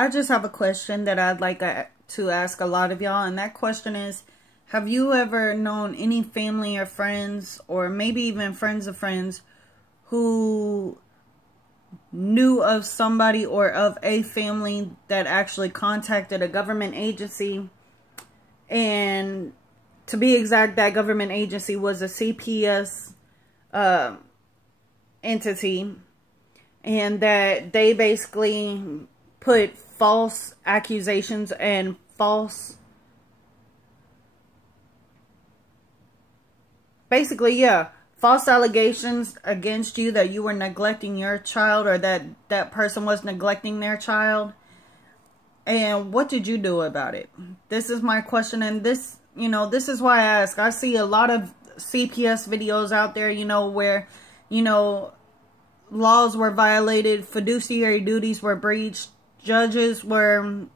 I just have a question that I'd like to ask a lot of y'all, and that question is, have you ever known any family or friends, or maybe even friends of friends, who knew of somebody or of a family that actually contacted a government agency? And to be exact, that government agency was a CPS entity, and that they basically put false accusations and false allegations against you that you were neglecting your child, or that person was neglecting their child. And what did you do about it? This is my question, and this is why I ask. I see a lot of CPS videos out there, where, laws were violated, fiduciary duties were breached, judges were,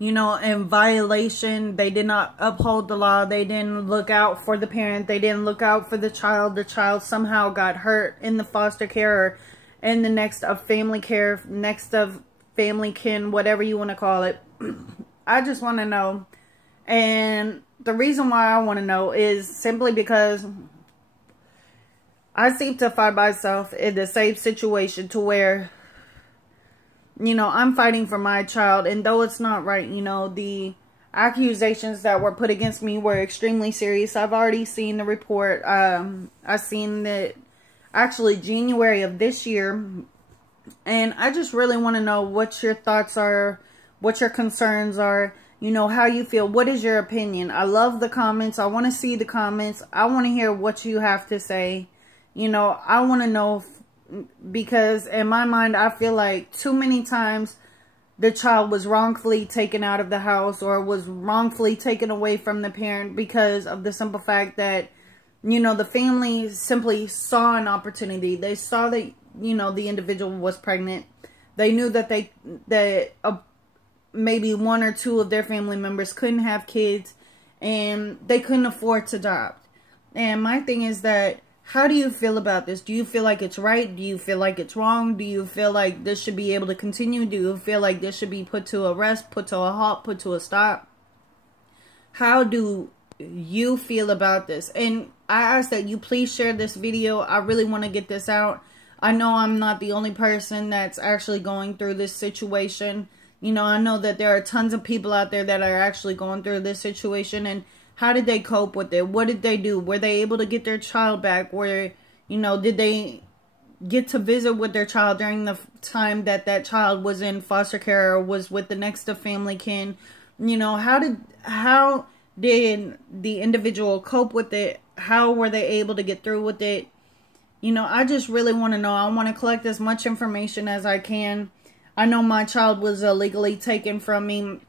in violation. They did not uphold the law. They didn't look out for the parent. They didn't look out for the child. The child somehow got hurt in the foster care, or in the next of family care, next of family kin, whatever you want to call it. I just want to know. And the reason why I want to know is simply because I seem to find myself in the same situation to where, I'm fighting for my child, and though it's not right, the accusations that were put against me were extremely serious. I've already seen the report. I've seen that actually January of this year, and I just really want to know what your thoughts are, what your concerns are, how you feel. What is your opinion? I love the comments. I want to see the comments. I want to hear what you have to say. I want to know, because in my mind, I feel like too many times the child was wrongfully taken out of the house, or was wrongfully taken away from the parent, because of the simple fact that, the family simply saw an opportunity. They saw that, the individual was pregnant. They knew that maybe one or two of their family members couldn't have kids, and they couldn't afford to adopt. And my thing is that, how do you feel about this? Do you feel like it's right? Do you feel like it's wrong? Do you feel like this should be able to continue? Do you feel like this should be put to a rest, put to a halt, put to a stop? How do you feel about this? And I ask that you please share this video. I really want to get this out. I know I'm not the only person that's actually going through this situation. I know that there are tons of people out there that are actually going through this situation. And how did they cope with it? What did they do? Were they able to get their child back? Did they get to visit with their child during the time that child was in foster care, or was with the next of family kin? How did the individual cope with it? How were they able to get through with it? I just really want to know. I want to collect as much information as I can. I know my child was illegally taken from me.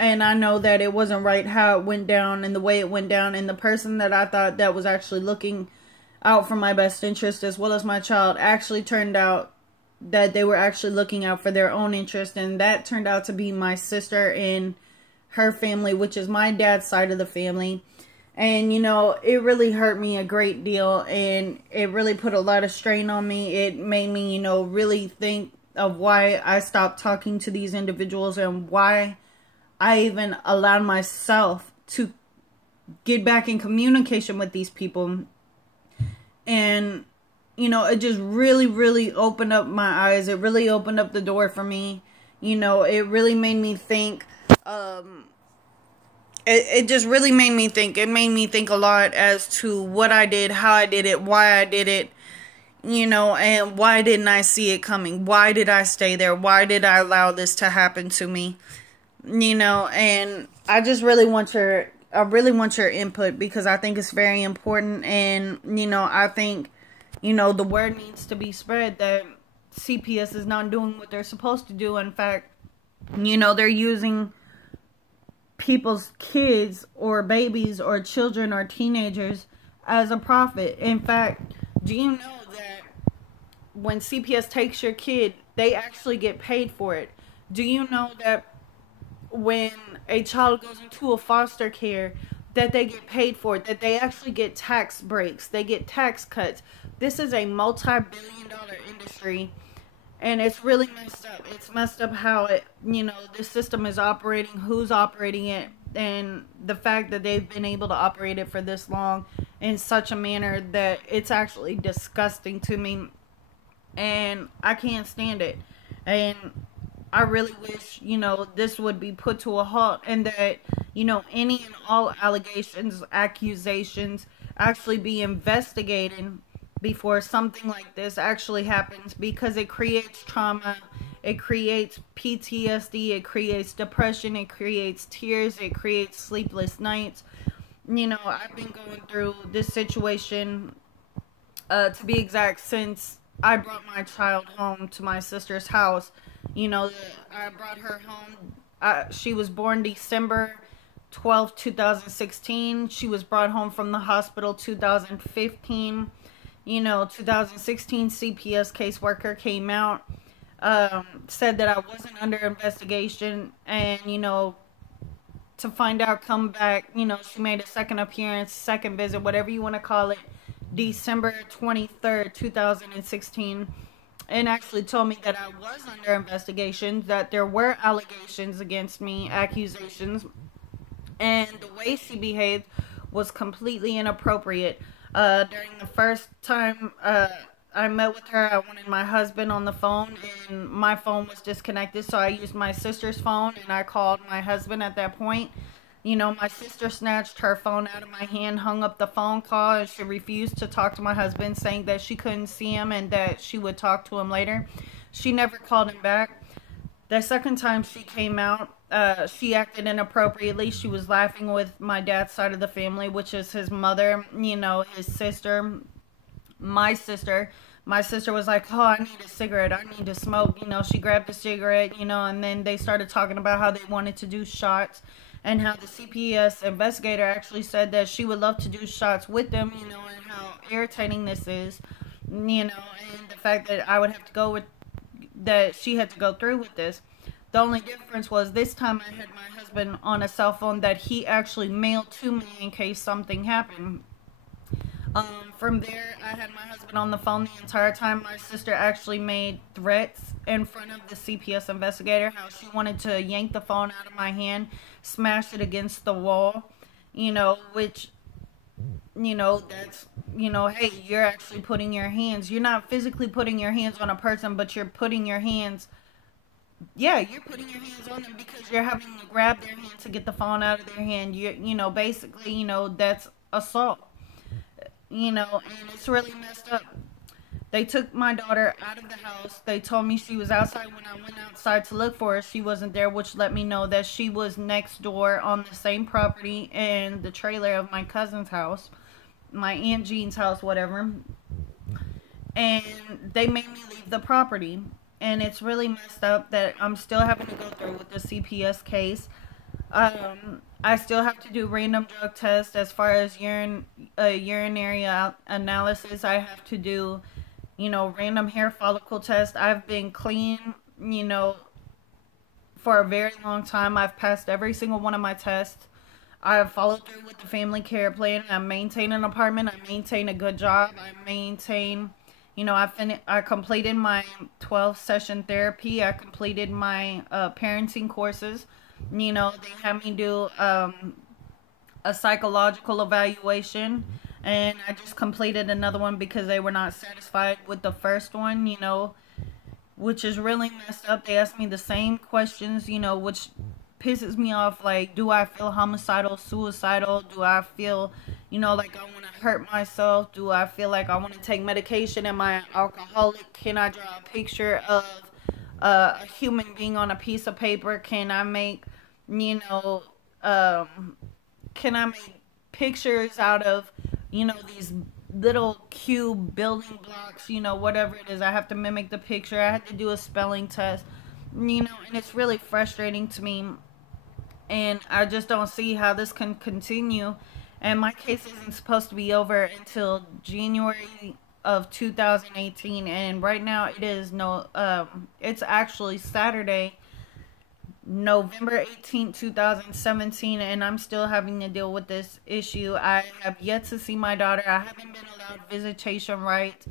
And I know that it wasn't right how it went down and the way it went down. And the person that I thought that was actually looking out for my best interest, as well as my child, actually turned out that they were actually looking out for their own interest. And that turned out to be my sister and her family, which is my dad's side of the family. And, it really hurt me a great deal, and it really put a lot of strain on me. It made me, really think of why I stopped talking to these individuals, and why I even allowed myself to get back in communication with these people. And, it just really, really opened up my eyes. It really opened up the door for me. It really made me think, it just really made me think. It made me think a lot as to what I did, how I did it, why I did it, and why didn't I see it coming? Why did I stay there? Why did I allow this to happen to me? And I just really want your input, because I think it's very important. And, I think, the word needs to be spread that CPS is not doing what they're supposed to do. In fact, they're using people's kids or babies or children or teenagers as a profit. In fact, do you know that when CPS takes your kid, they actually get paid for it? Do you know that when a child goes into a foster care, that they get paid for it, that they actually get tax breaks, they get tax cuts? This is a multi-billion-dollar industry, And it's really messed up. It's messed up how this system is operating, who's operating it, and the fact that they've been able to operate it for this long in such a manner that it's actually disgusting to me. And I can't stand it. And I really wish, this would be put to a halt, and that, any and all allegations, accusations actually be investigated before something like this actually happens, because it creates trauma, it creates PTSD, it creates depression, it creates tears, it creates sleepless nights. I've been going through this situation, to be exact, since I brought my child home to my sister's house. I brought her home. She was born December 12th, 2016. She was brought home from the hospital 2015. 2016 CPS caseworker came out, said that I wasn't under investigation, and, to find out, come back, she made a second appearance, second visit, whatever you want to call it, December 23rd, 2016, and actually told me that I was under investigation, that there were allegations against me, accusations, and the way she behaved was completely inappropriate. During the first time I met with her, I wanted my husband on the phone, and my phone was disconnected, so I used my sister's phone, and I called my husband at that point. My sister snatched her phone out of my hand, hung up the phone call, and she refused to talk to my husband, saying that she couldn't see him and that she would talk to him later. She never called him back. The second time she came out, she acted inappropriately. She was laughing with my dad's side of the family, which is his mother, his sister, my sister. My sister was like, oh, I need a cigarette, I need to smoke. She grabbed a cigarette, and then they started talking about how they wanted to do shots, and how the CPS investigator actually said that she would love to do shots with them, and how irritating this is, and the fact that I would have to go with, that she had to go through with this. The only difference was this time I had my husband on a cell phone that he actually mailed to me in case something happened. From there, I had my husband on the phone the entire time. My sister actually made threats in front of the CPS investigator, how she wanted to yank the phone out of my hand, smash it against the wall, which, that's, hey, you're actually putting your hands, you're not physically putting your hands on a person, but you're putting your hands, you're putting your hands on them, because you're having to grab their hand to get the phone out of their hand. Basically, that's assault. And it's really messed up. They took my daughter out of the house. They told me she was outside. When I went outside to look for her, she wasn't there, which let me know that she was next door on the same property in the trailer of my cousin's house, my Aunt Jean's house, whatever. And they made me leave the property. And it's really messed up that I'm still having to go through with the CPS case. I still have to do random drug tests as far as urinary analysis. I have to do, random hair follicle tests. I've been clean, for a very long time. I've passed every single one of my tests. I have followed through with the family care plan. I maintain an apartment. I maintain a good job. I maintain, I completed my 12-session therapy. I completed my parenting courses. They had me do a psychological evaluation, and I just completed another one because they were not satisfied with the first one, which is really messed up. They asked me the same questions, which pisses me off. Like, do I feel homicidal, suicidal? Do I feel, like I want to hurt myself? Do I feel like I want to take medication? Am I alcoholic? Can I draw a picture of a human being on a piece of paper? Can I make, can I make pictures out of, these little cube building blocks, whatever it is? I have to mimic the picture. I had to do a spelling test, and it's really frustrating to me. And I just don't see how this can continue. And my case isn't supposed to be over until January of 2018, and right now it is it's actually Saturday, November 18th, 2017, and I'm still having to deal with this issue. I have yet to see my daughter. I haven't been allowed visitation rights.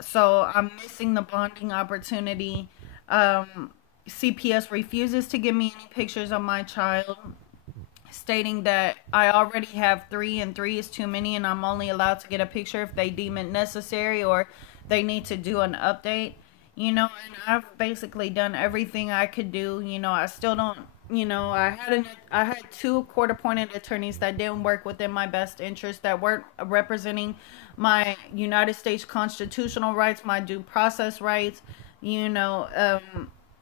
So I'm missing the bonding opportunity. CPS refuses to give me any pictures of my child, stating that I already have three and three is too many and I'm only allowed to get a picture if they deem it necessary or they need to do an update. And I've basically done everything I could do. I still don't, I had two court appointed attorneys that didn't work within my best interest, that weren't representing my United States constitutional rights, my due process rights, and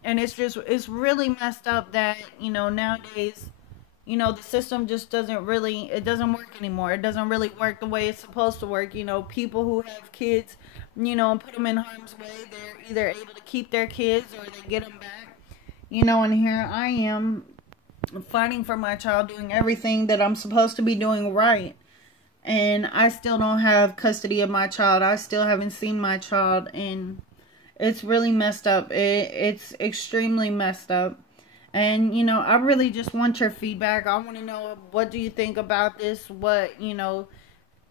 it's really messed up that, nowadays, the system just it doesn't work anymore. It doesn't really work the way it's supposed to work. People who have kids, and put them in harm's way, they're either able to keep their kids or they get them back. And here I am fighting for my child, doing everything that I'm supposed to be doing right. And I still don't have custody of my child. I still haven't seen my child, and it's really messed up. It's extremely messed up. And, I really just want your feedback. I want to know, what do you think about this? What,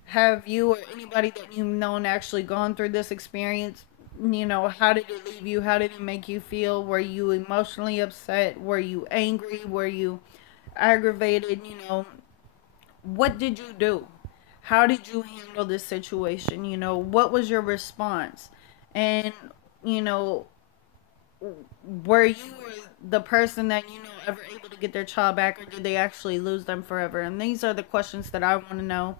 have you or anybody that you've known actually gone through this experience? How did it leave you? How did it make you feel? Were you emotionally upset? Were you angry? Were you aggravated? What did you do? How did you handle this situation? What was your response? And, were you the person that ever able to get their child back, or did they actually lose them forever? And these are the questions that I want to know.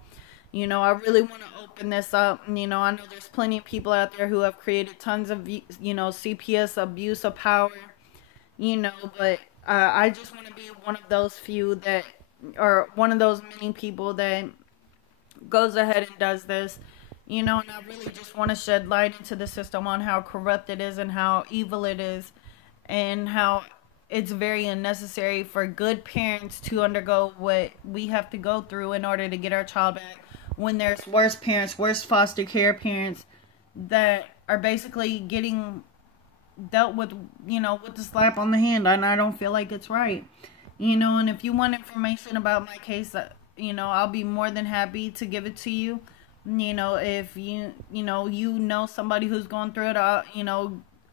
I really want to open this up. I know there's plenty of people out there who have created tons of CPS abuse of power, but I just want to be one of those few that, or one of those many people that goes ahead and does this. And I really just want to shed light into the system on how corrupt it is and how evil it is, and how it's very unnecessary for good parents to undergo what we have to go through in order to get our child back, when there's worse parents, worse foster care parents that are basically getting dealt with, with the slap on the hand, and I don't feel like it's right. And if you want information about my case, I'll be more than happy to give it to you. If you somebody who's going through it,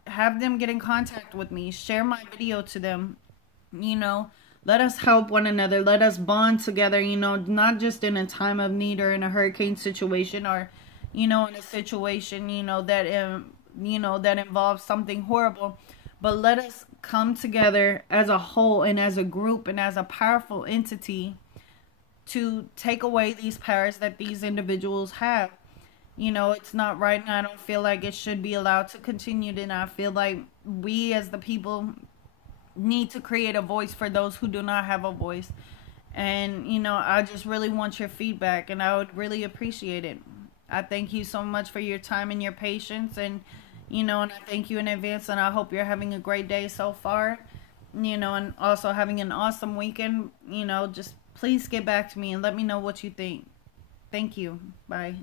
have them get in contact with me. Share my video to them. Let us help one another. Let us bond together, not just in a time of need or in a hurricane situation, or, in a situation, that involves something horrible. But let us come together as a whole and as a group and as a powerful entity to take away these powers that these individuals have. It's not right, and I don't feel like it should be allowed to continue. And I feel like we as the people need to create a voice for those who do not have a voice. And, I just really want your feedback, and I would really appreciate it. I thank you so much for your time and your patience, and, and I thank you in advance, and I hope you're having a great day so far, and also having an awesome weekend. Just please get back to me and let me know what you think. Thank you. Bye.